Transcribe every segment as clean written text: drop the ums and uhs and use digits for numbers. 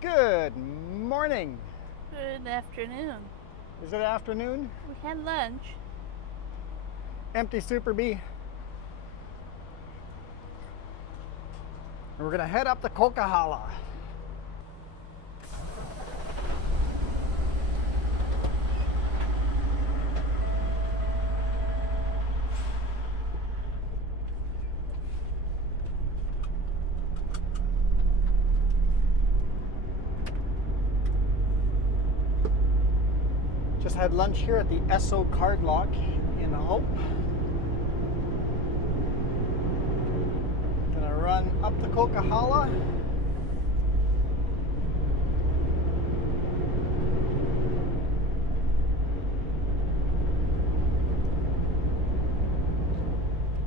Good morning. Good afternoon. Is it afternoon? We had lunch. Empty Super Bee. And we're gonna head up to Coquihalla. Just had lunch here at the Esso Card Lock in Hope. Gonna run up to Coquihalla.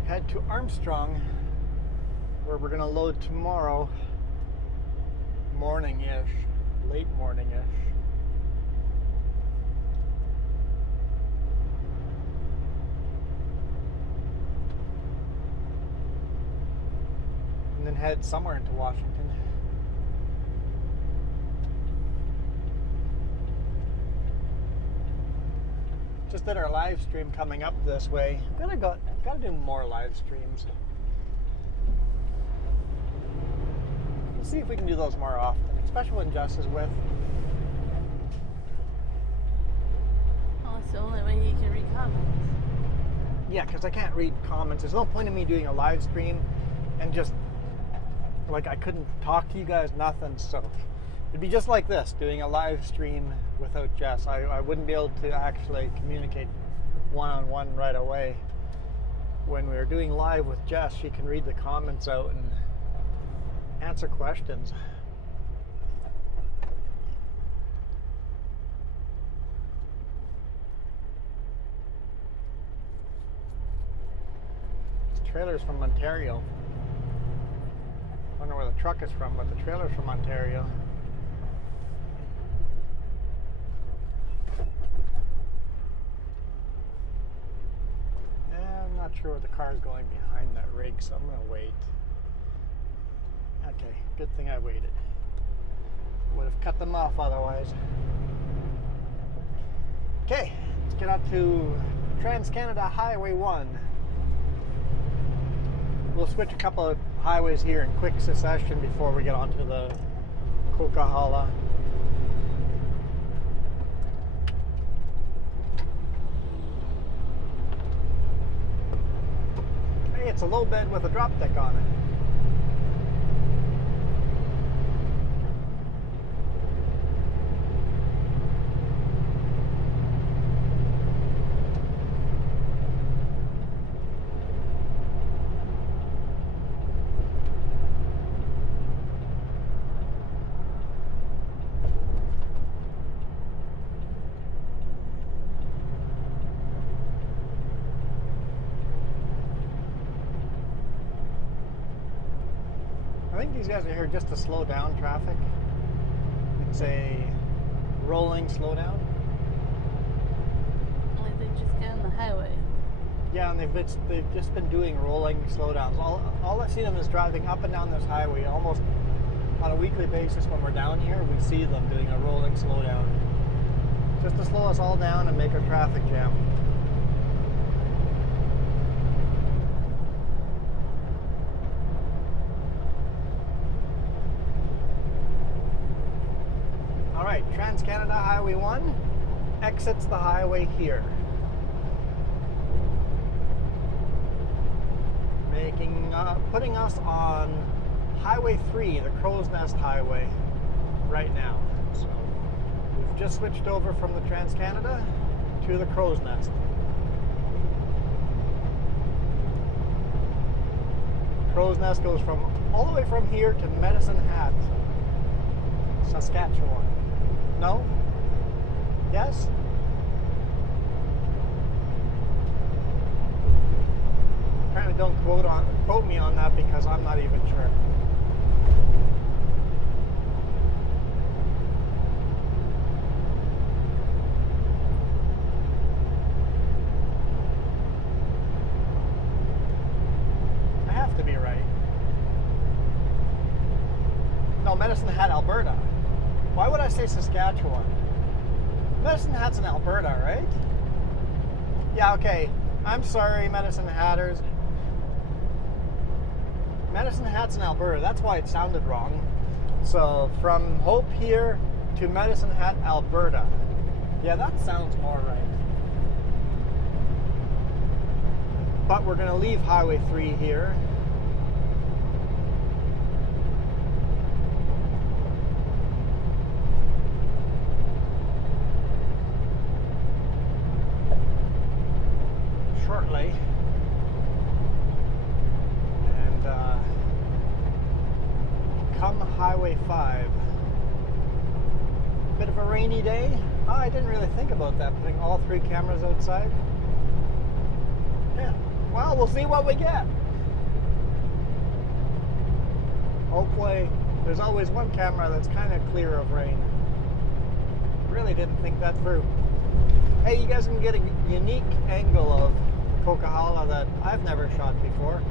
Head to Armstrong, where we're gonna load tomorrow morning-ish, late morning-ish. And then head somewhere into Washington. Just did our live stream coming up this way. Gotta do more live streams. We'll see if we can do those more often, especially when Jess is with. Well, it's the only way you can read comments. Yeah, because I can't read comments. There's no point in me doing a live stream and just like I couldn't talk to you guys, nothing. So it'd be just like this, doing a live stream without Jess. I wouldn't be able to actually communicate one-on-one right away. When we were doing live with Jess, she can read the comments out and answer questions. This trailer's from Ontario. I don't know where the truck is from, but the trailer's from Ontario. I'm not sure where the car's going behind that rig, so I'm gonna wait. Okay, good thing I waited. Would have cut them off otherwise. Okay, let's get out to Trans-Canada Highway 1. We'll switch a couple of highways here in quick succession before we get onto the Coquihalla. Hey, it's a low bed with a drop deck on it. I think these guys are here just to slow down traffic. It's a rolling slowdown. Like they just got on the highway. Yeah, and they've just been doing rolling slowdowns. All I see them is driving up and down this highway almost on a weekly basis. When we're down here, we see them doing a rolling slowdown just to slow us all down and make a traffic jam. All right, Trans-Canada Highway 1 exits the highway here. Putting us on Highway 3, the Crowsnest Highway, right now. So we've just switched over from the Trans-Canada to the Crowsnest. Crowsnest goes from all the way from here to Medicine Hat, Saskatchewan. No? Yes? Apparently don't quote me on that because I'm not even sure. I have to be right. No, Medicine Hat, Alberta. Why would I say Saskatchewan? Medicine Hat's in Alberta, right? Yeah, okay. I'm sorry, Medicine Hatters. Medicine Hat's in Alberta. That's why it sounded wrong. So from Hope here to Medicine Hat, Alberta. Yeah, that sounds more right. But we're going to leave Highway 3 here. Shortly. And come Highway 5. Bit of a rainy day. Oh, I didn't really think about that, putting all 3 cameras outside. Yeah. Well, we'll see what we get. Hopefully, there's always one camera that's kind of clear of rain. Really didn't think that through. Hey, you guys can get a unique angle of the Coquihalla that I've never shot before.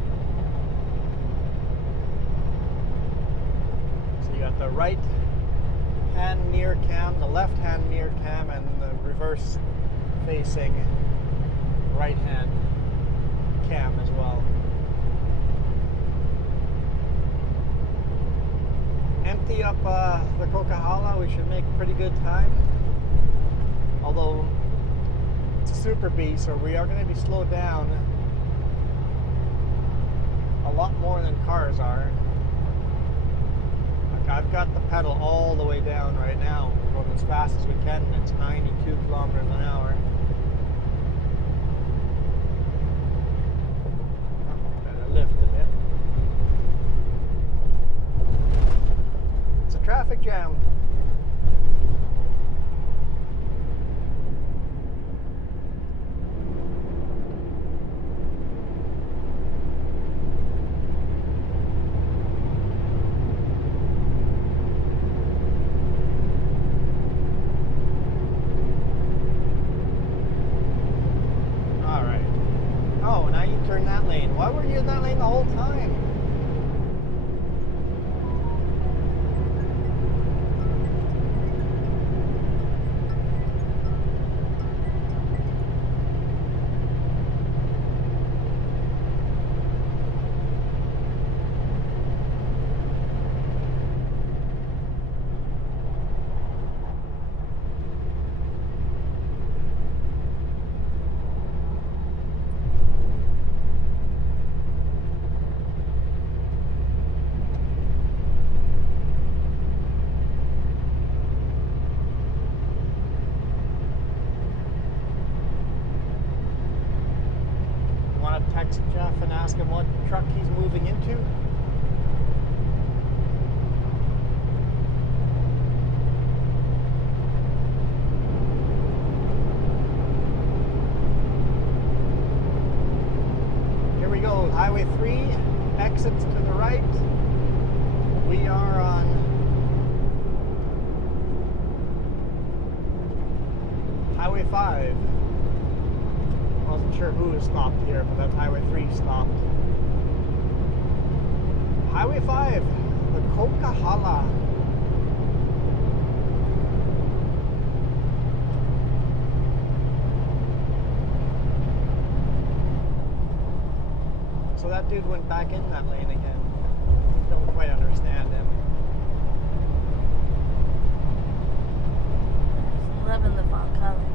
So you got the right hand near cam, the left hand near cam, and the reverse facing right hand cam as well. Empty up the Coquihalla, we should make pretty good time. Although it's a Super B, so we are going to be slowed down a lot more than cars are. Like, I've got the pedal all the way down right now. We're going as fast as we can, and it's 92 kilometers an hour. Better lift a bit. It's a traffic jam. Turn that lane. Why were you in that lane the whole time? Text Jeff and ask him what truck he's moving into. Here we go, Highway 3, exits to the right. We are on Highway 5. Wasn't sure who was stopped here, but that's Highway 3 stopped. Highway 5, the Coquihalla. So that dude went back in that lane again. Don't quite understand him. Loving the fall colors.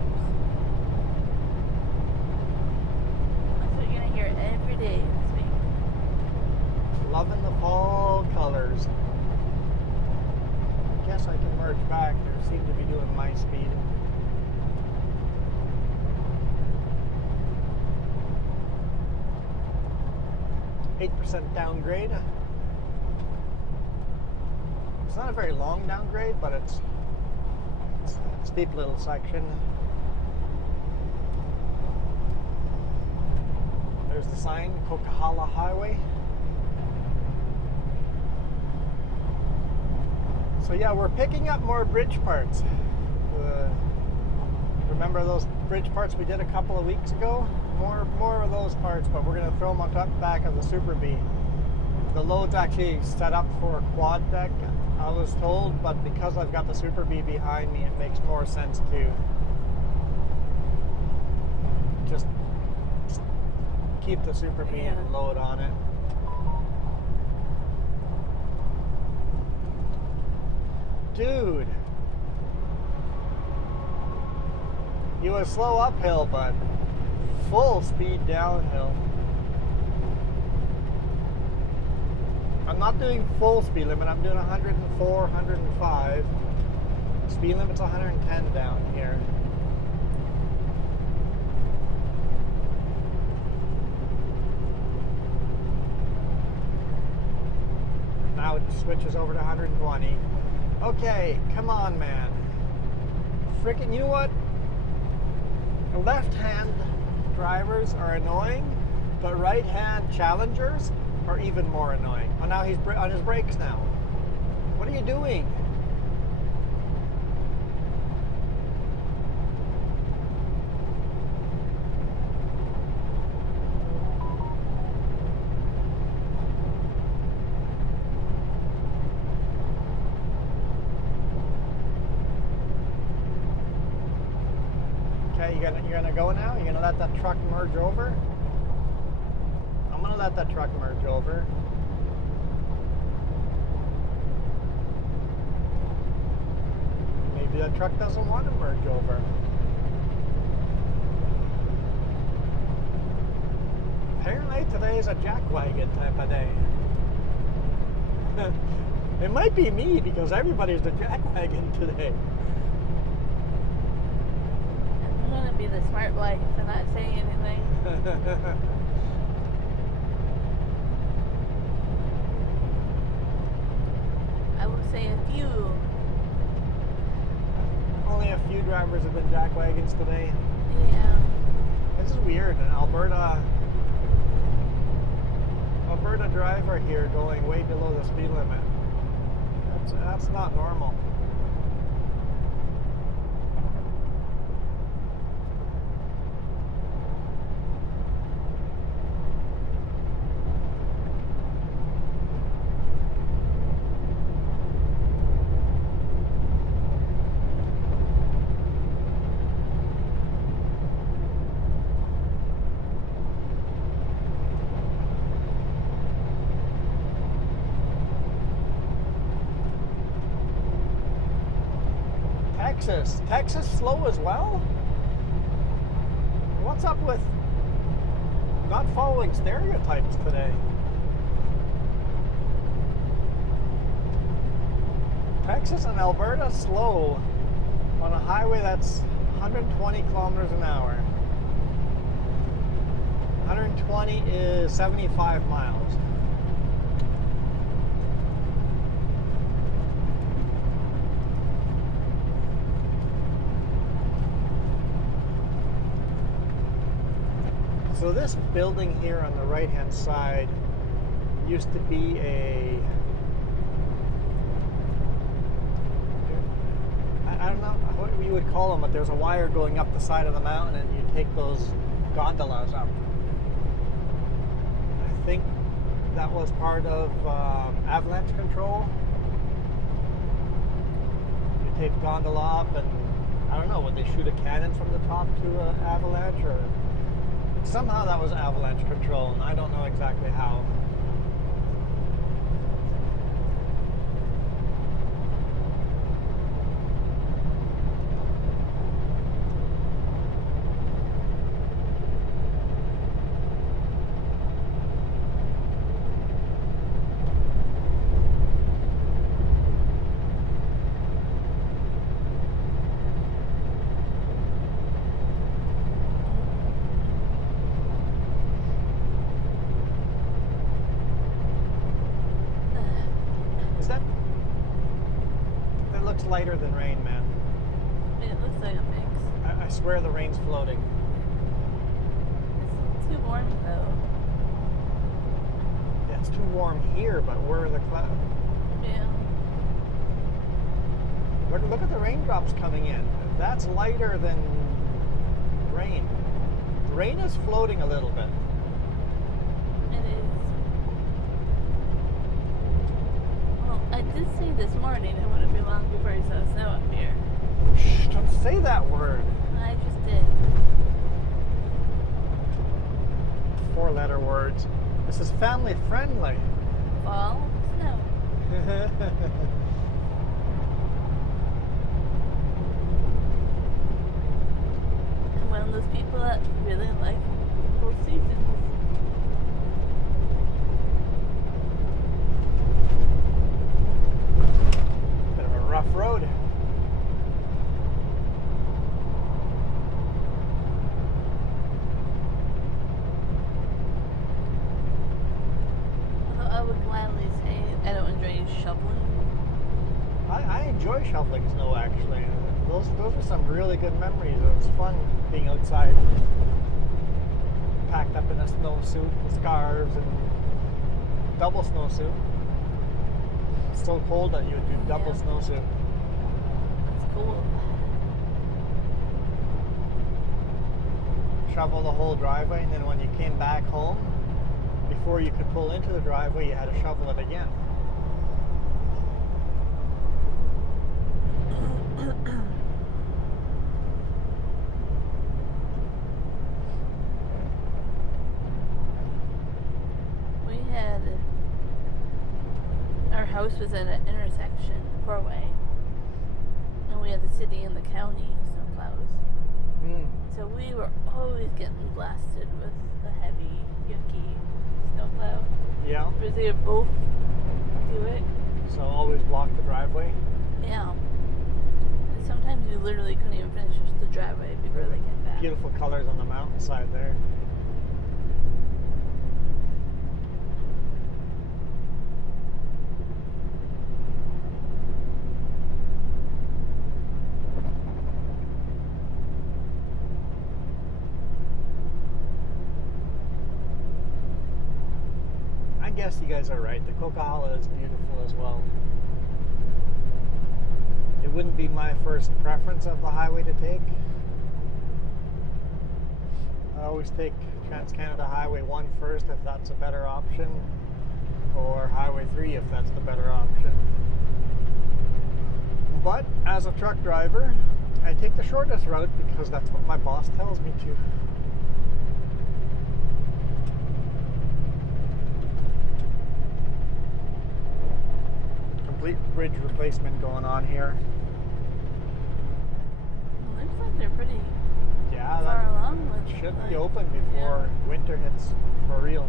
Every day this week. Loving the fall colors. I guess I can merge back. They seem to be doing my speed. %8 downgrade. It's not a very long downgrade, but it's a steep little section. There's the sign, Coquihalla Highway. So yeah, we're picking up more bridge parts. Remember those bridge parts we did a couple of weeks ago? More of those parts, but we're going to throw them on top back of the Super B. the load's actually set up for a quad deck, I was told, but because I've got the Super B behind me, it makes more sense to just keep the Super B and load on it. Dude, he was slow uphill, but full speed downhill. I'm not doing full speed limit, I'm doing 104, 105. Speed limit's 110 down here. Now it switches over to 120. Okay, come on, man. Frickin', you know what? Left-hand drivers are annoying, but right-hand challengers are even more annoying. Oh, now he's on his brakes now. What are you doing? Okay, you're gonna go now? You're gonna let that truck merge over? I'm gonna let that truck merge over. Maybe that truck doesn't want to merge over. Apparently today is a jackwagon type of day. It might be me because everybody's the jackwagon today. I'm gonna be the smart wife and not say anything. I will say a few. Only a few drivers have been jackwagons today. Yeah. This is weird. An Alberta driver here going way below the speed limit. That's not normal. Texas slow as well? What's up with not following stereotypes today? Texas and Alberta slow on a highway that's 120 kilometers an hour. 120 is 75 miles. So this building here on the right-hand side used to be I don't know what you would call them, but there's a wire going up the side of the mountain and you take those gondolas up. I think that was part of avalanche control. You take gondola up and I don't know, would they shoot a cannon from the top to an avalanche or... Somehow that was avalanche control, and I don't know exactly how. Lighter than rain, man. It looks like a mix. I swear the rain's floating. It's too warm though. Yeah, it's too warm here, but where are the clouds? Yeah. Look at the raindrops coming in. That's lighter than rain. The rain is floating a little bit. It is. said this morning it wouldn't be long before he saw snow up here. Shh, don't say that word. I just did. 4-letter words. This is family friendly. Fall, snow. I'm one of those people that really like both seasons. Bit of a rough road. Although I would gladly say I don't enjoy shoveling. I enjoy shoveling snow actually. Those are some really good memories. It was fun being outside, packed up in a snowsuit, with scarves, and double snowsuit. It's so cold that you would do double Yeah. snowsuit. It's cool. Shovel the whole driveway, and then when you came back home, before you could pull into the driveway, you had to shovel it again. We had our house was at an intersection, 4-way, and we had the city and the county snowplows. So we were always getting blasted with the heavy, yucky snowplow. Yeah. Because they would both do it. So always block the driveway. Yeah. And sometimes you literally couldn't even finish the driveway before they get back. Beautiful colors on the mountainside there. I guess you guys are right. The Coquihalla is beautiful as well. It wouldn't be my first preference of the highway to take. I always take Trans-Canada Highway 1 first if that's a better option, or Highway 3 if that's the better option. But as a truck driver, I take the shortest route because that's what my boss tells me to. Complete bridge replacement going on here. It looks like they're pretty Yeah, far that along with should like, be open before winter hits for real.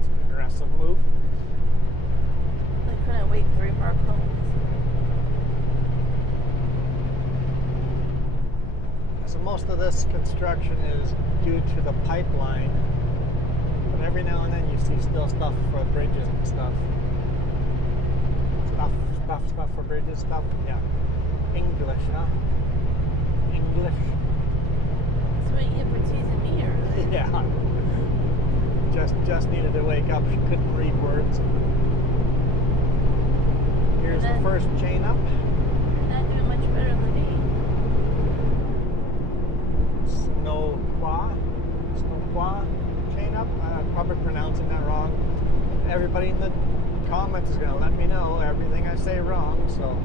It's an aggressive move. They couldn't wait 3 more cones. So most of this construction is due to the pipeline, but every now and then you see still stuff for bridges and stuff. Stuff for bridges, stuff. Yeah. English, huh? English. That's what you get for teasing me earlier. Yeah. Just needed to wake up. She couldn't read words. Here's the first chain up. You're not doing much better than me. Snowqua chain up. I'm probably pronouncing that wrong. Everybody in the comments is going to let me know everything I say wrong, so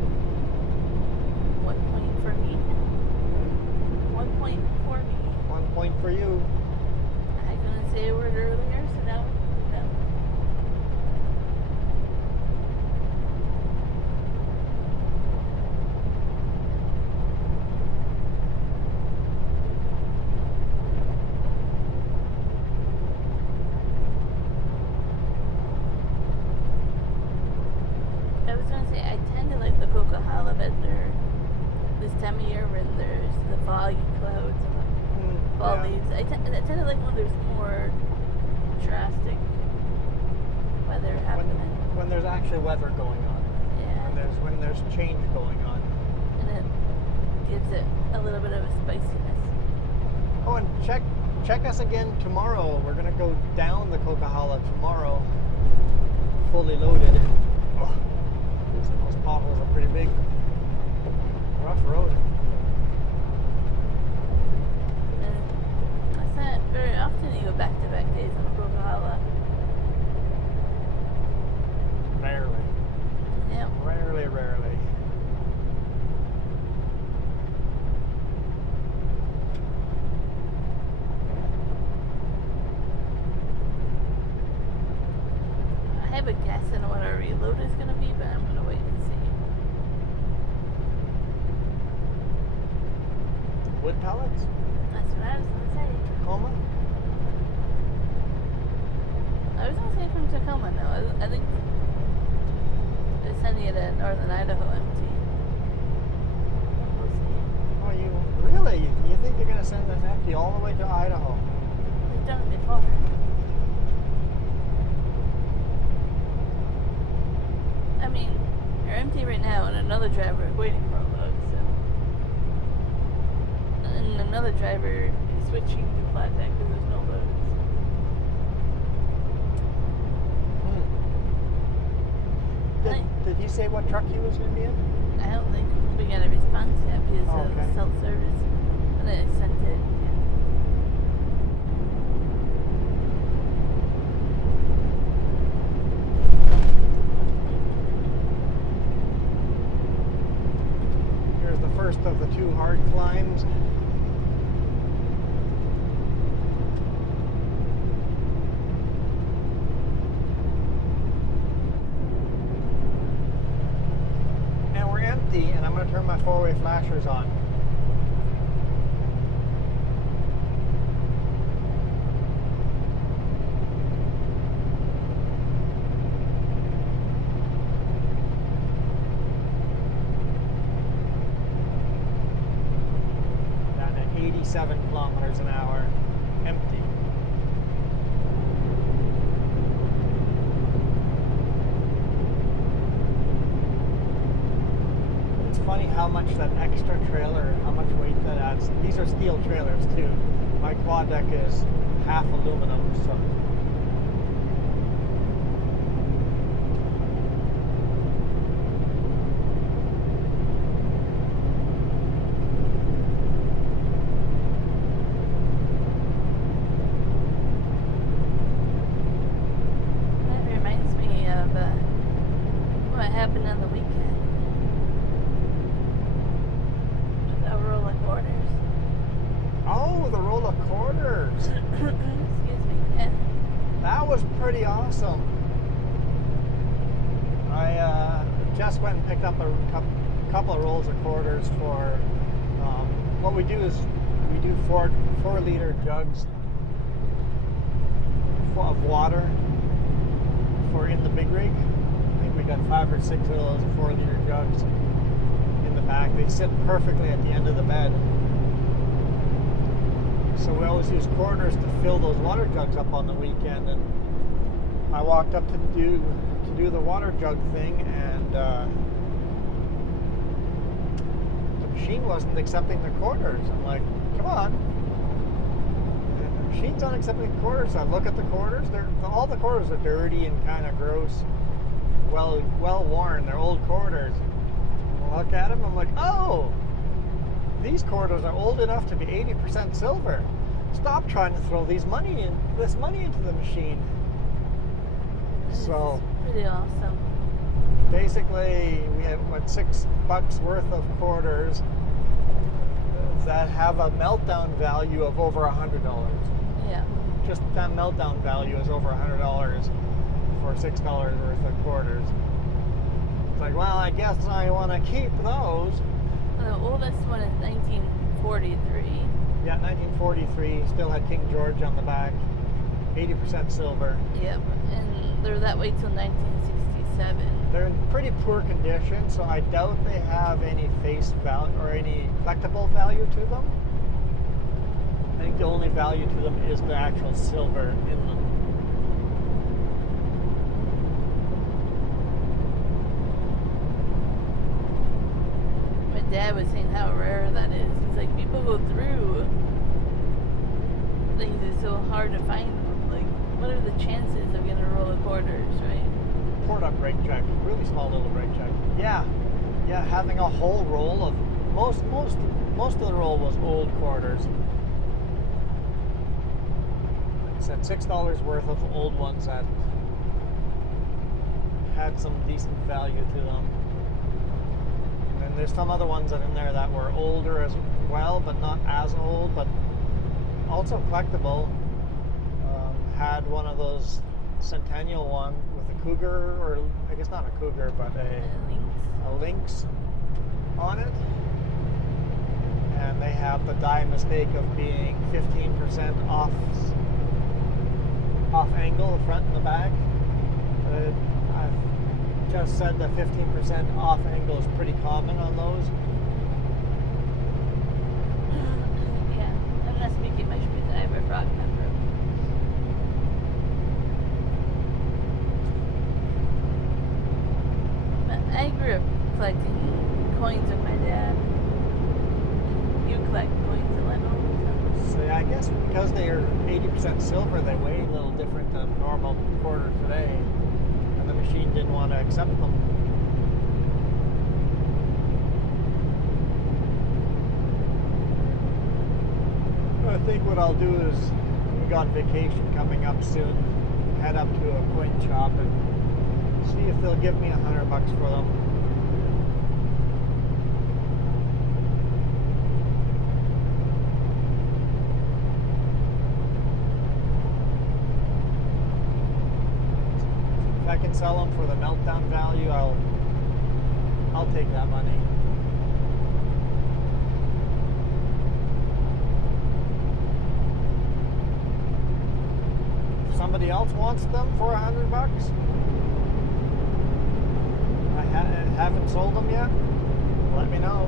1 point for me. 1 point for me. 1 point for you. I couldn't say a word earlier, so now no. I was gonna say I tend to like the Coquihalla better this time of year when there's the foggy clouds and the fall Yeah. leaves. I tend to like when there's more drastic weather happening. When there's actually weather going on. Yeah. When there's change going on. And it gives it a little bit of a spiciness. Oh, and check us again tomorrow. We're gonna go down the Coquihalla tomorrow, fully loaded. Oh, those potholes are pretty big. Rough road. And that's not very often you go back-to-back days on the Coquihalla. Rarely. Yep. Rarely. I have a guess on what our reload is going to be, but I'm going to wait and see. Wood pallets? That's what I was going to say. Tacoma? I was going to say from Tacoma, no. I think they're sending it at Northern Idaho empty. We'll see. Oh, you really? You think they're gonna send us empty all the way to Idaho? They've done it before. I mean, you're empty right now, and another driver is waiting for a load, so. And another driver is switching to flatbed because there's no loads. Did he say what truck he was going to be in? I don't think we got a response yet because Oh, okay. of self-service. And then I sent it. Here's the first of the 2 hard climbs. And I'm going to turn my 4-way flashers on. Down at 87 kilometers an hour, empty. Funny how much that extra trailer, how much weight that adds. These are steel trailers too. My quad deck is half aluminum, so. That reminds me of what happened on the weekend. Oh, the roll of quarters. Excuse me. Yeah. That was pretty awesome. I just went and picked up a couple of rolls of quarters for, what we do is we do 4-liter jugs of water for in the big rig. I think we got 5 or 6 of those 4-liter jugs in the back. They sit perfectly at the end of the bed. So we always use quarters to fill those water jugs up on the weekend, and I walked up to do the water jug thing, and the machine wasn't accepting the quarters. I'm like, come on, the machine's not accepting the quarters. So I look at the quarters; all the quarters are dirty and kind of gross, well worn. They're old quarters. I look at them, I'm like, oh. These quarters are old enough to be 80% silver. Stop trying to throw this money into the machine. So pretty awesome. basically, we have $6 worth of quarters that have a meltdown value of over $100. Yeah. Just that meltdown value is over $100 for $6 worth of quarters. It's like, well, I guess I want to keep those. The oldest one is 1943. Yeah, 1943. Still had King George on the back. 80% silver. Yep, and they're that way till 1967. They're in pretty poor condition, so I doubt they have any face value or any collectible value to them. I think the only value to them is the actual silver in them. My dad was saying how rare that is. He's like, people go through things is so hard to find. Like, what are the chances of getting a roll of quarters, right? Port up brake check, really small little brake check. Yeah, having a whole roll of most of the roll was old quarters. Like I said, $6 worth of old ones that had some decent value to them. And then there's some other ones that in there that were older as well, but not as old, but also collectible. Had one of those Centennial one with a cougar, or I guess not a cougar, but a lynx on it. And they have the die mistake of being 15% off angle, the front and the back. I've just said that 15% off angle is pretty common on those. Yeah, I'm not speaking my shoes. I have a frog member. I grew up collecting coins with my dad. You collect coins a little? So I guess because they are 80% silver, they weigh a little different than a normal quarter today, and the machine didn't want to accept them. I think what I'll do is, we got vacation coming up soon, head up to a coin shop and see if they'll give me $100 for them. If I can sell them for the meltdown value, I'll take that money. If somebody else wants them for $100, I haven't sold them yet, let me know.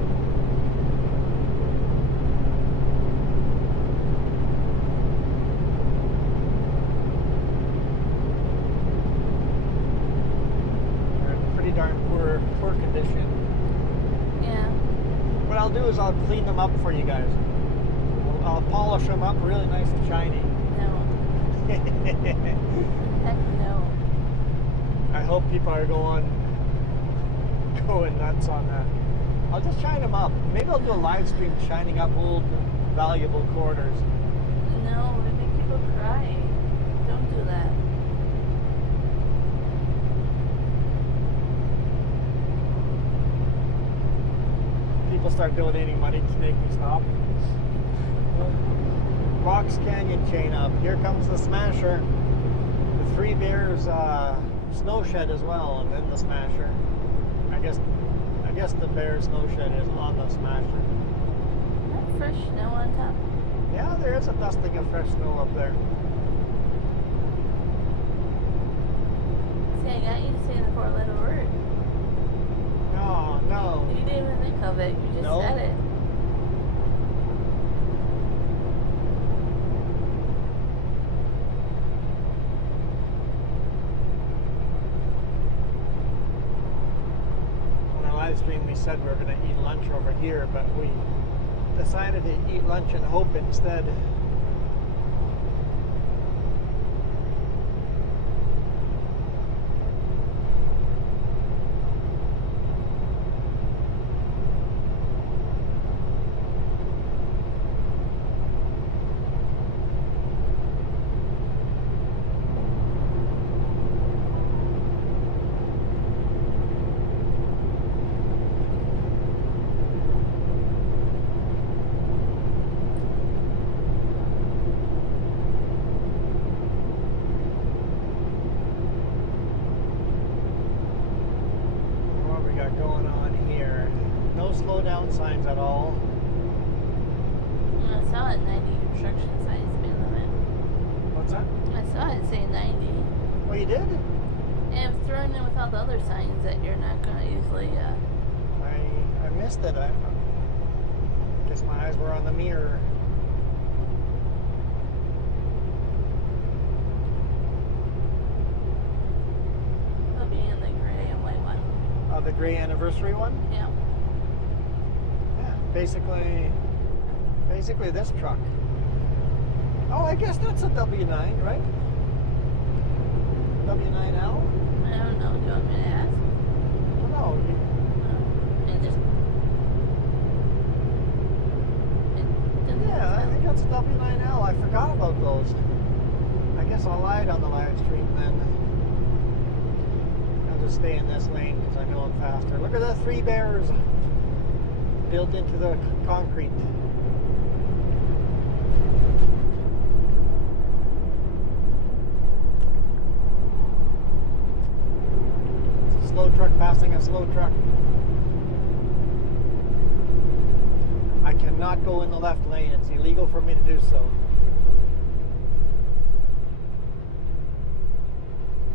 They're in pretty darn poor condition. Yeah. What I'll do is I'll clean them up for you guys. I'll polish them up really nice and shiny. No. Heck no. I hope people are going nuts on that. I'll just shine them up. Maybe I'll do a live stream shining up old valuable quarters. No, they make people cry. Don't do that. People start donating money to make me stop. Rocks Canyon chain up. Here comes the Smasher. The Three Bears Snowshed as well, and then the Smasher. I guess the Bear Snowshed is on the Smasher. That fresh snow on top. Yeah, there is a dusting of fresh snow up there. See, I got you to say the four-letter word. No. You didn't even think of it. You just No. said it. Stream, we said we were going to eat lunch over here, but we decided to eat lunch in Hope instead. Slow down signs at all. I saw it 90 construction size speed limit. What's that? I saw it say 90. Oh, you did? And it was thrown in with all the other signs that you're not going to easily. I missed it. I guess my eyes were on the mirror. It'll be in the gray and white one. The gray anniversary one? Yeah. Yeah, basically this truck. Oh, I guess that's a W9, right? W9L? I don't know. Do you want me to ask? Well, no. It just. It doesn't Yeah, I tell. think that's a W9L. I forgot about those. I guess I lied on the live stream then. I'll just stay in this lane because I know it faster. Look at the 3 bears built into the concrete. It's a slow truck passing a slow truck. I cannot go in the left lane. It's illegal for me to do so.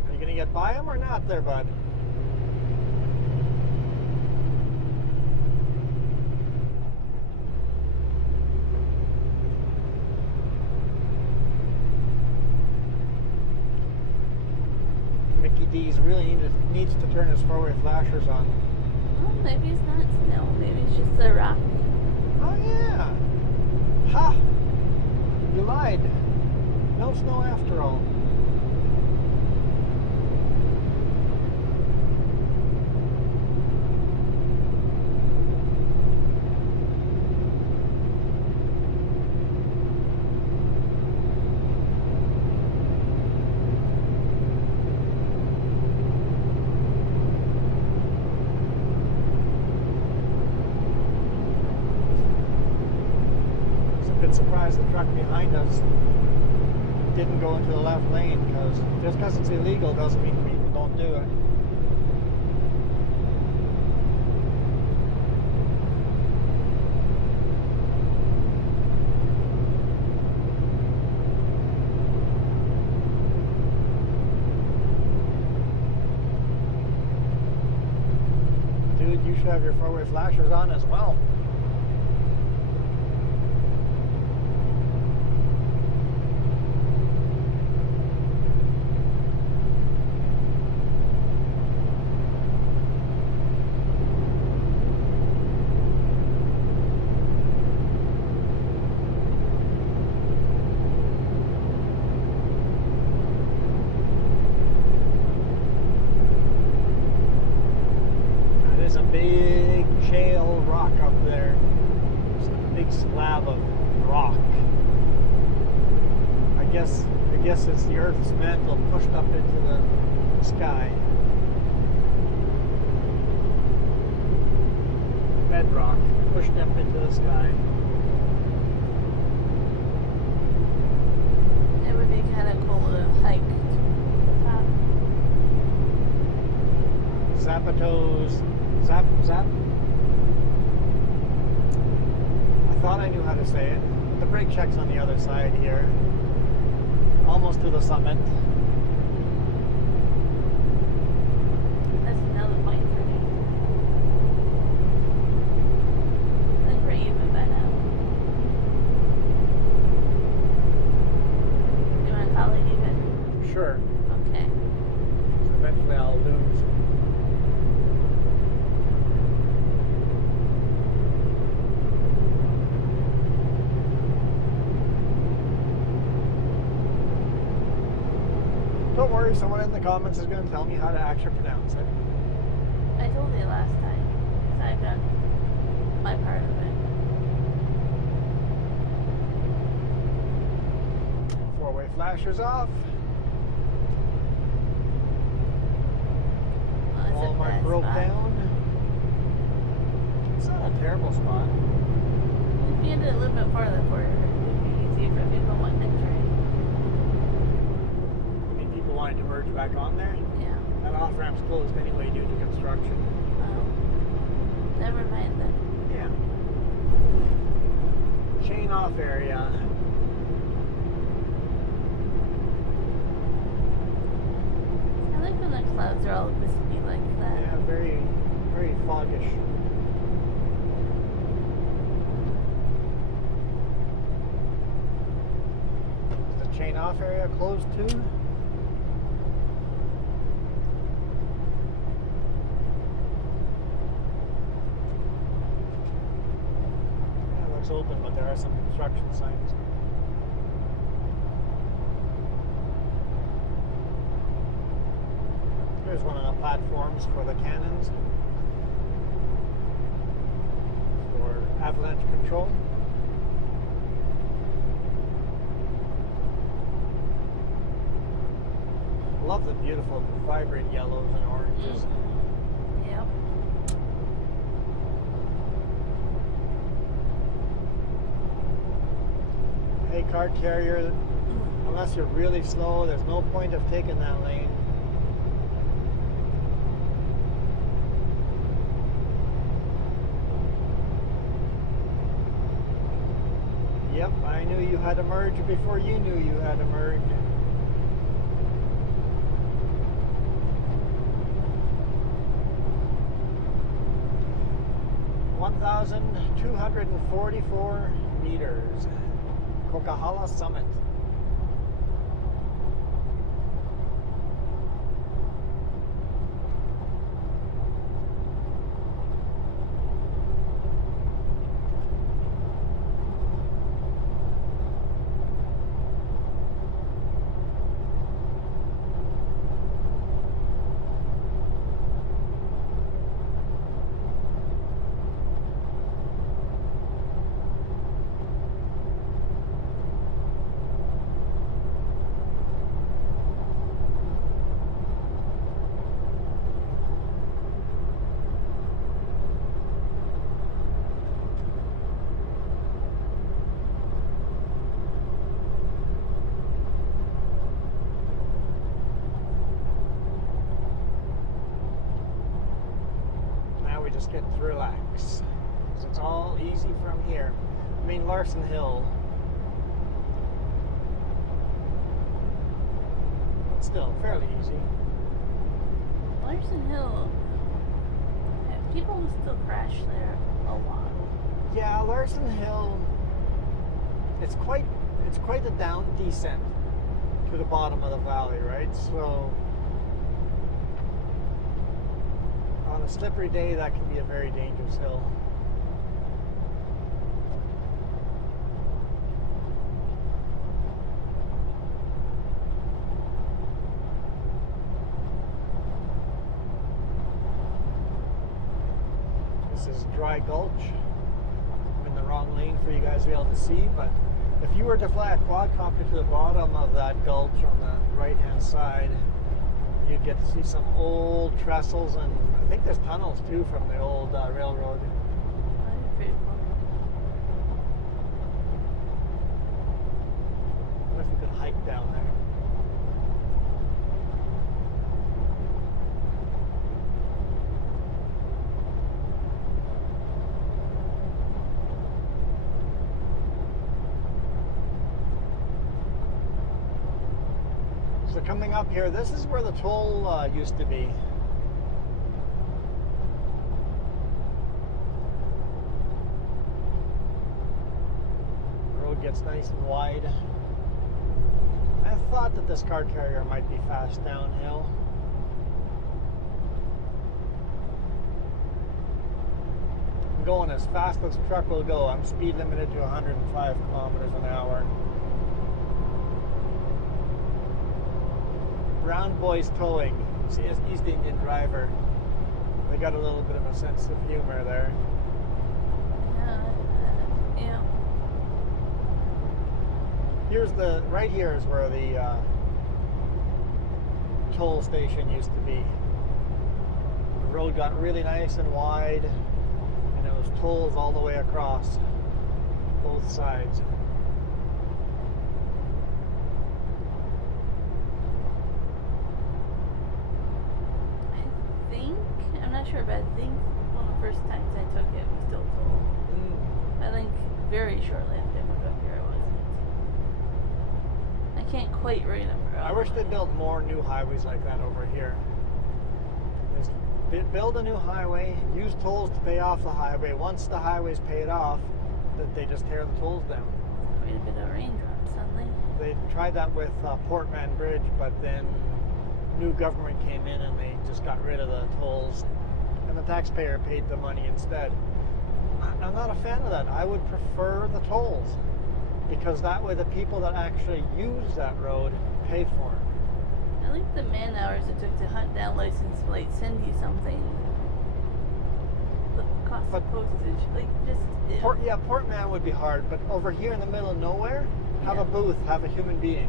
Are you going to get by him or not there, bud? Mickey D's really needs to turn his four-way flashers on. Well, maybe it's not snow. Maybe it's just a rock. Oh yeah! Ha! You lied. No snow after all. Surprised the truck behind us didn't go into the left lane, because just because it's illegal doesn't mean people don't do it. Dude, you should have your four-way flashers on as well. A big shale rock up there. It's a big slab of rock. I guess it's the Earth's mantle pushed up into the sky. Bedrock pushed up into the sky. It would be kind of cool to hike to the top. Zapatos. Zap, zap. I thought I knew how to say it. The brake check's on the other side here. Almost to the summit. That's another point for me. I think we're even by now. Do you want to call it even? Sure. Okay. So eventually I'll lose. Don't worry, someone in the comments is going to tell me how to actually pronounce it. I told you last time. So I've done my part of it. Four-way flashers off. Well, it's a Walmart bad broke spot. down. It's not a terrible spot. If you ended a little bit farther for it, it would be easier for people wanting to turn. Wanted to merge back on there. Yeah. That off-ramp's closed anyway due to construction. Never mind then. Yeah. Chain off area. I like when the clouds are all wispy like that. Yeah, very, very foggish. Is the chain off area closed too? Open, but there are some construction signs. Here's one of the platforms for the cannons for avalanche control. Love the beautiful vibrant yellows and oranges. Yep. Hey, car carrier, unless you're really slow, there's no point of taking that lane. Yep, I knew you had to merge before you knew you had to merge. $1,244 meters. Coquihalla Summit. Just get to relax, because it's all easy from here. I mean, Larson Hill, but still fairly easy. Larson Hill, people still crash there a lot. Yeah, Larson Hill, it's quite a down descent to the bottom of the valley, right? So on a slippery day, that can be a very dangerous hill. This is Dry Gulch. I'm in the wrong lane for you guys to be able to see, but if you were to fly a quadcopter to the bottom of that gulch on the right-hand side, you'd get to see some old trestles, and I think there's tunnels too from the old railroad. That'd be pretty cool. I wonder if we could hike down there. So coming up here, this is where the toll used to be. The road gets nice and wide. I thought that this car carrier might be fast downhill. I'm going as fast as the truck will go. I'm speed limited to 105 kilometers an hour. Brown Boys Towing, East Indian driver. They got a little bit of a sense of humor there. Yeah. Right here is where the toll station used to be. The road got really nice and wide, and it was tolls all the way across both sides. I'm not sure, but I think one of the first times I took it was still toll. I think very shortly after I moved up here it wasn't. I can't quite remember. I wish they built more new highways like that over here. Just build a new highway, use tolls to pay off the highway. Once the highway's paid off, that they just tear the tolls down. Quite a bit of raindrops suddenly. They tried that with Portman Bridge, but then new government came in and they just got rid of the tolls, and the taxpayer paid the money instead. I'm not a fan of that. I would prefer the tolls, because that way the people that actually use that road pay for it. I think the man hours it took to hunt down license plates, send you something. The cost of postage, like just. Portman would be hard, but over here in the middle of nowhere, have a booth, have a human being.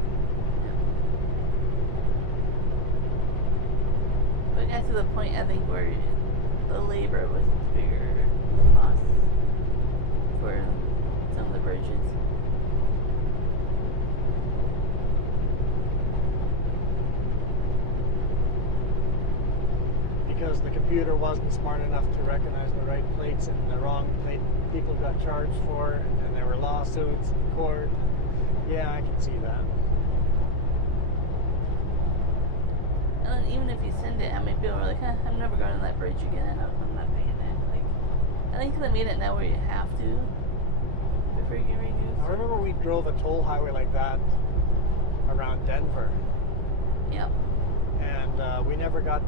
But it got to the point, I think, where the labor was bigger costs for some of the bridges. Because the computer wasn't smart enough to recognize the right plates and the wrong plate people got charged for, and then there were lawsuits in court. Yeah, I can see that. And then even if you send it, how many people are like, I'm never going on that bridge again. I'm not paying it. Like, I think they made it now where you have to before you can renew. I remember we drove a toll highway like that around Denver. Yep. And we never got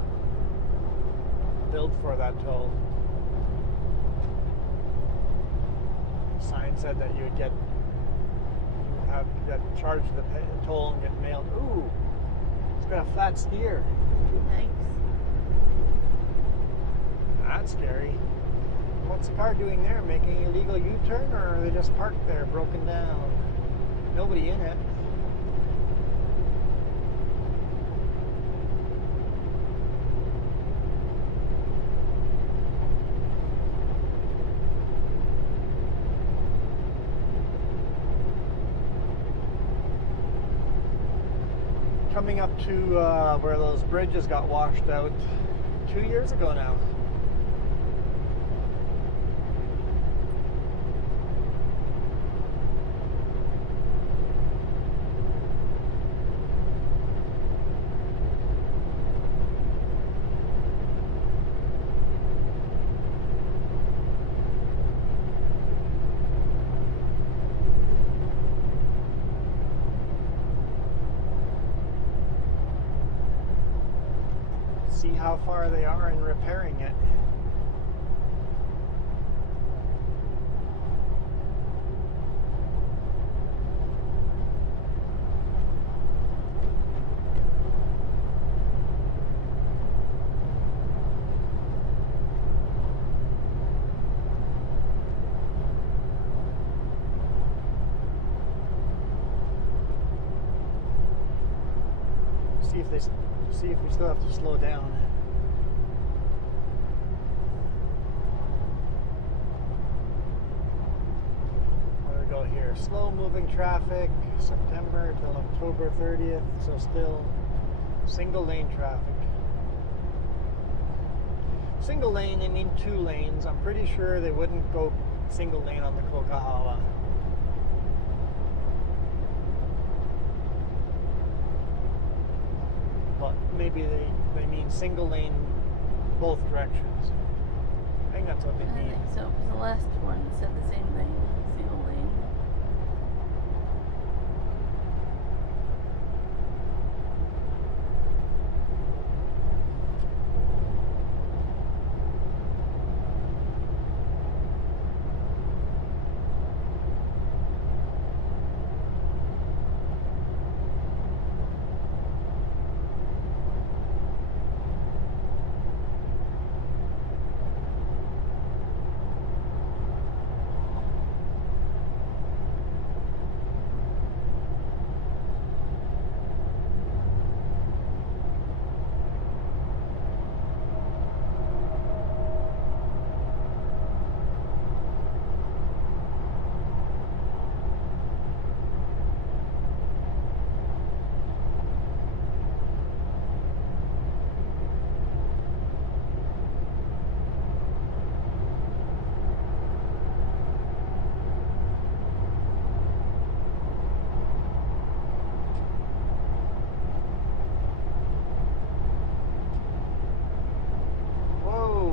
billed for that toll. The sign said that you would get charged the toll and get mailed. Ooh, it's got a flat steer. Nice. That's scary. What's the car doing there? Making an illegal U-turn, or are they just parked there, broken down? Nobody in it. Coming up to where those bridges got washed out 2 years ago now. See how far they are in repairing it. See if we still have to slow down. Where do we go here? Slow moving traffic, September till October 30th, so still single lane traffic. Single lane, they mean 2 lanes. I'm pretty sure they wouldn't go single lane on the Coquihalla. But maybe they mean single lane both directions. I think that's what they I mean. think so, because the last one said the same thing, single lane.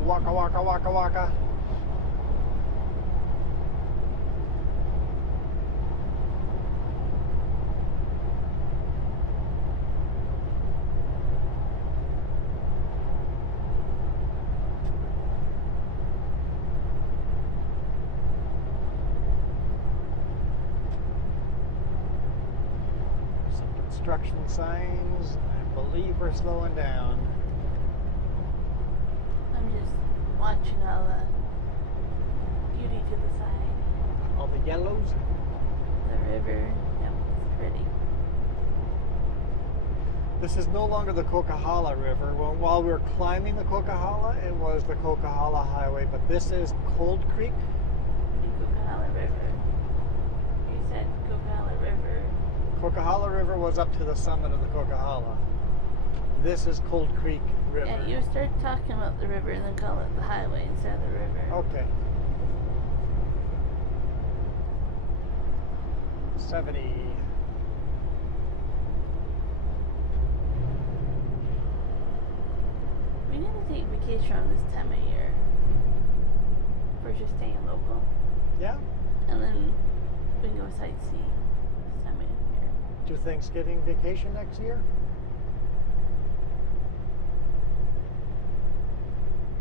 Waka waka waka waka. Some construction signs. believe we're slowing down. I'm just watching all the beauty to the side. All the yellows. The river. Yep, it's pretty. This is no longer the Coquihalla River. Well, while we were climbing the Coquihalla, it was the Coquihalla Highway, but this is Cold Creek. The Coquihalla River. You said Coquihalla River. Coquihalla River was up to the summit of the Coquihalla. This is Cold Creek River. Yeah, you start talking about the river and then call it the highway instead of the river. Okay. 70. We need to take vacation around this time of year. If we're just staying local. Yeah. And then we can go sightsee this time of year. Do Thanksgiving vacation next year?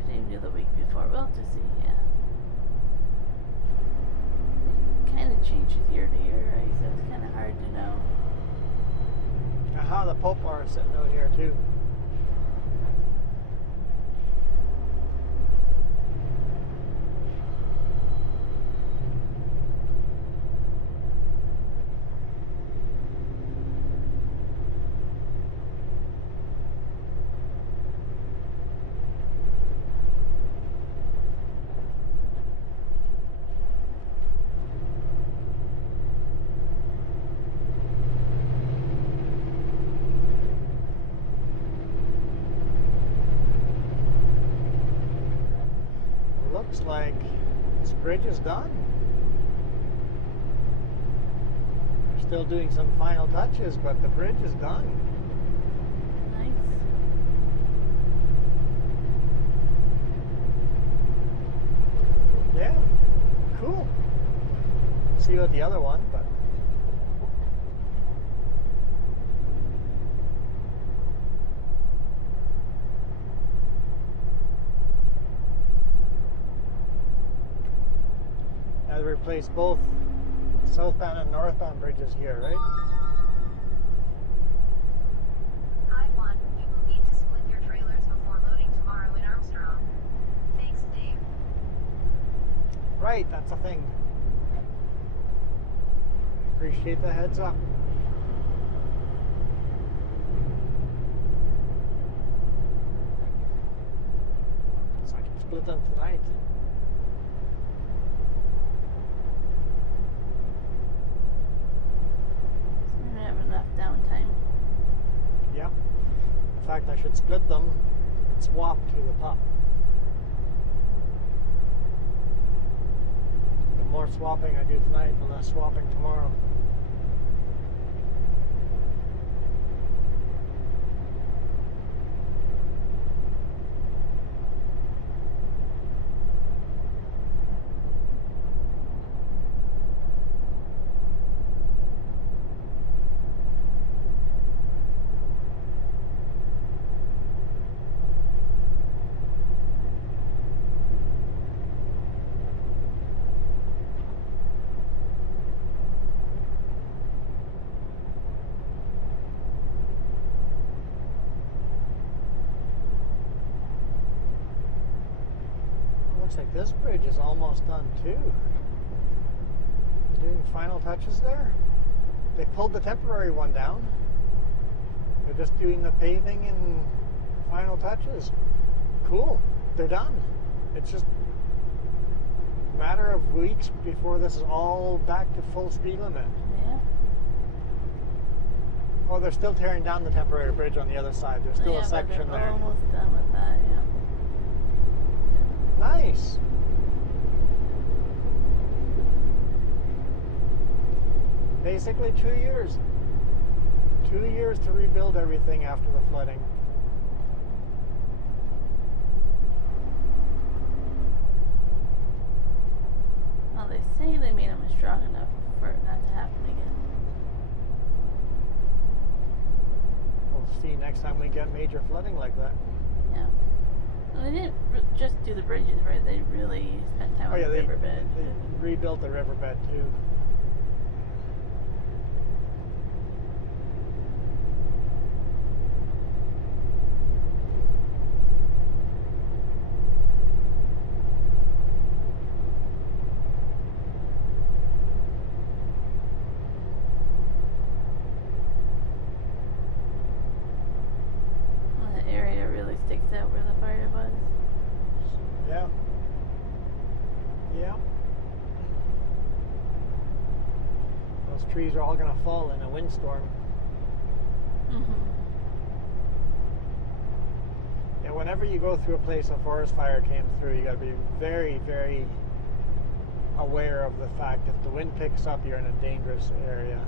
Could even do the week before. We'll have to see, yeah. It kind of changes year to year, right? So it's kind of hard to know. Aha, the poplar is sitting out here too. Looks like this bridge is done. We're still doing some final touches, but the bridge is done. Nice. Yeah, cool. See you at the other one, but now they replaced both southbound and northbound bridges here, right? I-1, you will need to split your trailers before loading tomorrow in Armstrong. Thanks, Dave. Right, that's a thing. Appreciate the heads up. So I can split them tonight. So we don't have enough downtime. Yeah. In fact, I should split them and swap to the pup. The more swapping I do tonight, the less swapping tomorrow. Looks like this bridge is almost done too. Doing final touches there. They pulled the temporary one down. They're just doing the paving and final touches. Cool. They're done. It's just a matter of weeks before this is all back to full speed limit. Yeah. Well, they're still tearing down the temporary bridge on the other side. There's still Yeah, a but section they're there. almost done with that, yeah. Nice. Basically 2 years. 2 years to rebuild everything after the flooding. Well, they say they made them strong enough for it not to happen again. We'll see next time we get major flooding like that. Yeah. Well, they didn't just do the bridges, right? They really spent time on the they riverbed. rebuilt the riverbed too. Those trees are all going to fall in a windstorm. And whenever you go through a place a forest fire came through, you got to be very, very aware of the fact if the wind picks up, you're in a dangerous area.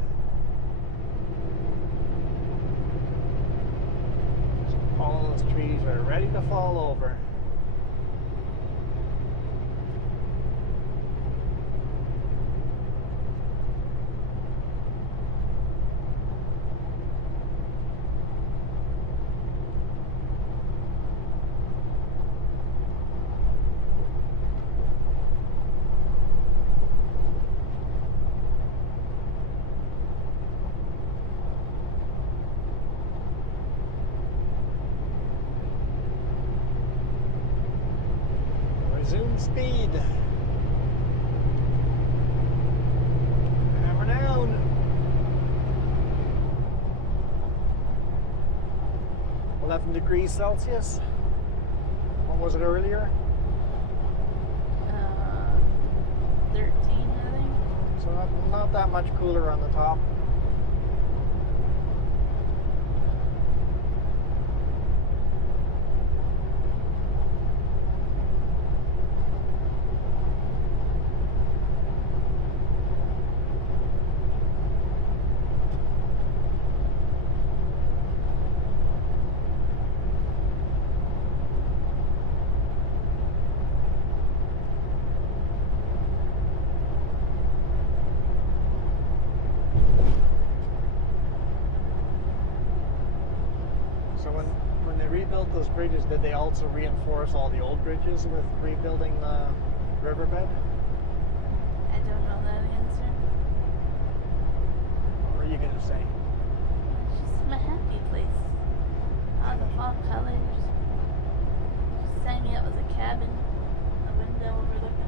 All those trees are ready to fall over. Resume speed. Hammer down. $11 degrees Celsius. What was it earlier? 13, I think. So not that much cooler on the top. When they rebuilt those bridges, did they also reinforce all the old bridges with rebuilding the riverbed? I don't know that answer. What were you going to say? It's just my happy place. All the fall colors. Just sign me up with a cabin, a window overlooking it.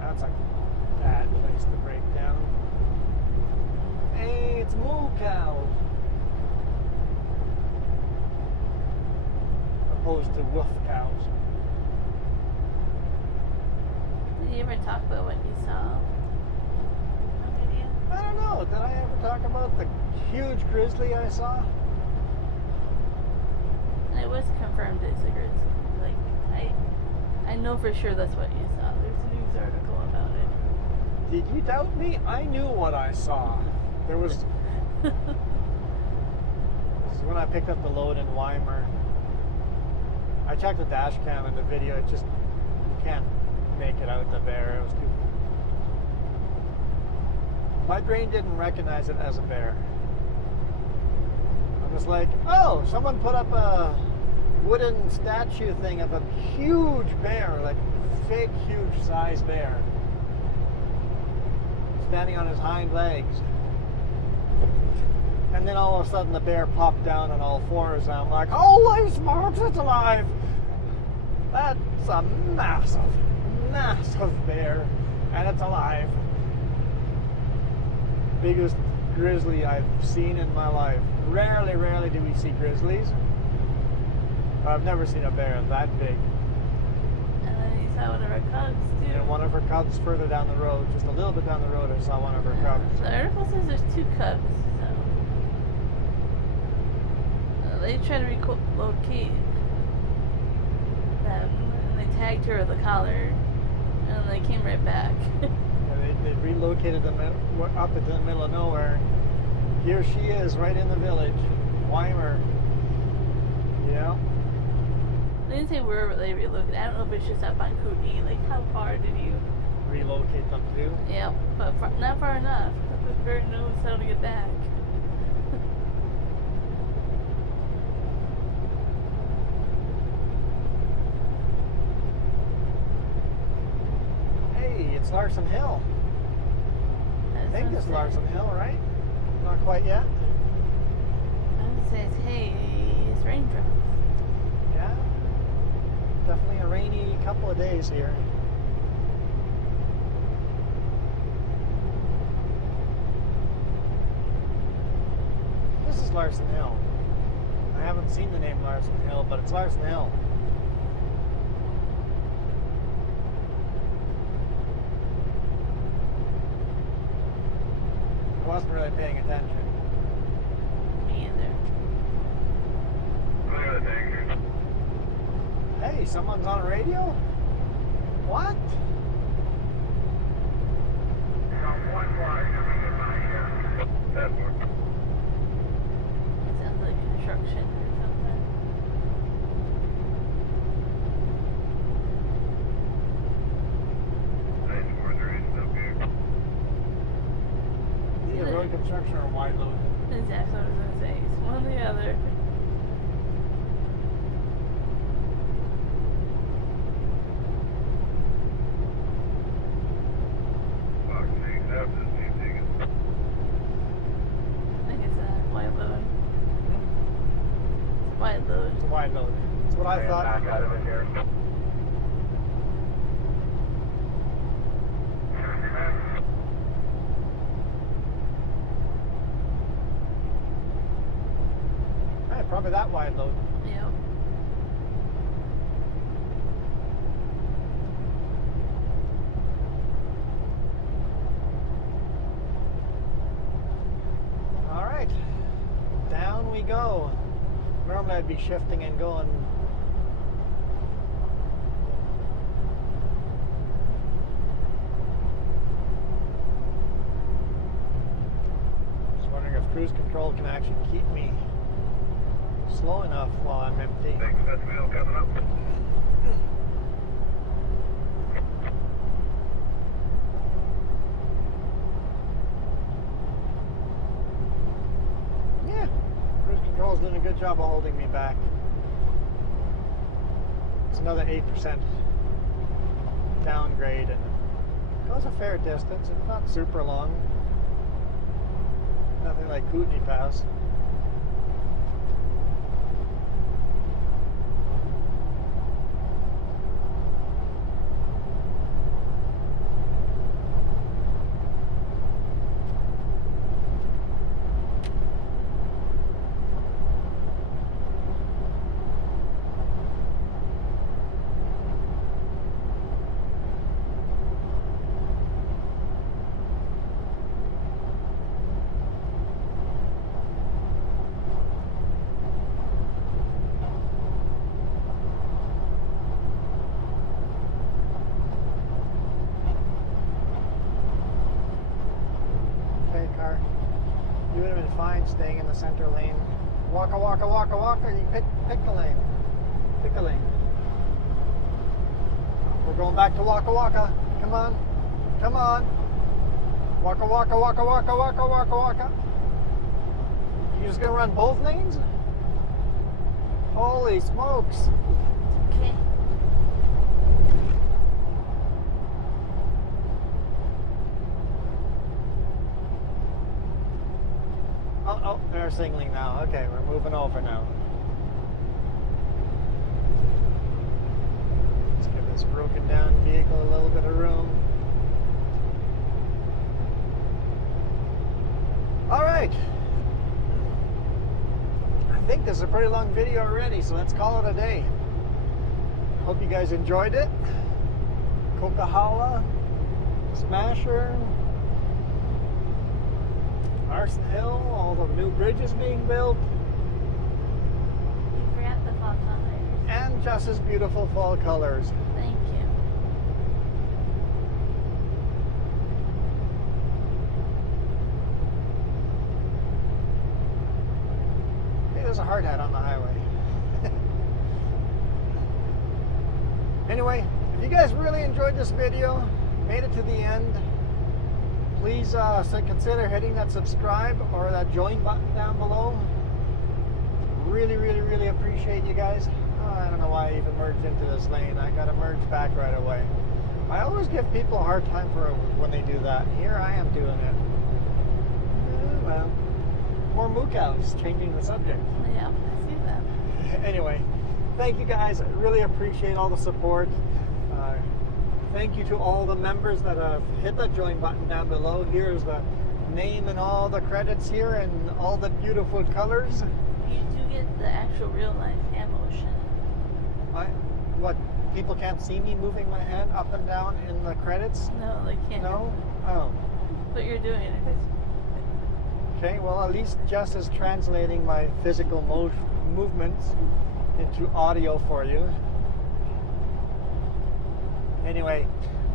That's a bad place to break down. Hey, it's moo cows. Opposed to wolf cows. Did you ever talk about what you saw on video? I don't know. Did I ever talk about the huge grizzly I saw? And it was confirmed it's a grizzly. Like, I know for sure that's what you saw. There's a news article about it. Did you doubt me? I knew what I saw. There was... This is when I picked up the load in Weimar. I checked the dash cam and the video. It just... You can't make it out the bear. It was too... My brain didn't recognize it as a bear. I was like, oh, someone put up a wooden statue thing of a huge bear, like fake huge size bear, standing on his hind legs. And then all of a sudden the bear popped down on all fours and I'm like, holy smokes, it's alive! That's a massive, massive bear and it's alive. Biggest grizzly I've seen in my life. Rarely do we see grizzlies. I've never seen a bear that big. And then you saw one of our cubs too. And one of her cubs further down the road, just a little bit down the road, I saw one of her cubs. The article says there's 2 cubs, so they tried to relocate them, and they tagged her with a collar, and they came right back. Yeah, they relocated them up into the middle of nowhere. Here she is, right in the village, Weimar. Yeah. They didn't say where they relocated. I don't know if it's just up on Coquihalla. Like, how far did you Relocate them to? Yeah, but not far enough. The bird knows how to get back. Hey, it's Larson Hill. I think it's Larson Hill, right? Not quite yet. I would say it's haze raindrops. Yeah. Definitely a rainy couple of days here. Larson Hill. I haven't seen the name Larson Hill, but it's Larson Hill. I wasn't really paying attention. Me either. Hey, someone's on a radio? What? It sounds like construction or something. Either road construction or wide load. Exactly what I was gonna say. It's one or the other. I think it's a wide load. It's a wide load. It's a wide load. That's what I thought. Hey, probably that wide load. Yep. All right, down we go. Normally I'd be shifting and going. Just wondering if cruise control can actually keep me slow enough while I'm empty. Yeah, cruise control's doing a good job of holding me back. It's another 8% downgrade, and it goes a fair distance. It's not super long. Nothing like Kootenai Pass. Car. You would have been fine staying in the center lane. Waka, waka, waka, waka. You pick a lane. Pick a lane. We're going back to waka, waka. Come on. Come on. Waka, waka, waka, waka, waka, waka, waka. You just gonna run both lanes? Holy smokes. Okay. Oh, they're signaling now. Okay, we're moving over now. Let's give this broken down vehicle a little bit of room. All right. I think this is a pretty long video already, so let's call it a day. Hope you guys enjoyed it. Coquihalla, Smasher, Larson Hill, all the new bridges being built, You forgot the fall colors. and just as beautiful fall colors. Thank you. Hey, there's a hard hat on the highway. Anyway, if you guys really enjoyed this video, made it to the end, please consider hitting that subscribe or that join button down below. Really, really, really appreciate you guys. I don't know why I even merged into this lane. I gotta merge back right away. I always give people a hard time for when they do that. Here I am doing it. Well, more mookouts, changing the subject. Yeah, I see that. Anyway, thank you guys. I really appreciate all the support. Thank you to all the members that have hit that join button down below. Here's the name and all the credits here and all the beautiful colors. You do get the actual real life hand motion. What? People can't see me moving my hand up and down in the credits? No, they can't. No? Oh. But you're doing it. Okay, well, at least Jess is translating my physical movements into audio for you. Anyway,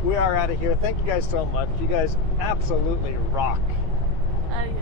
we are out of here. Thank you guys so much. You guys absolutely rock. Adios.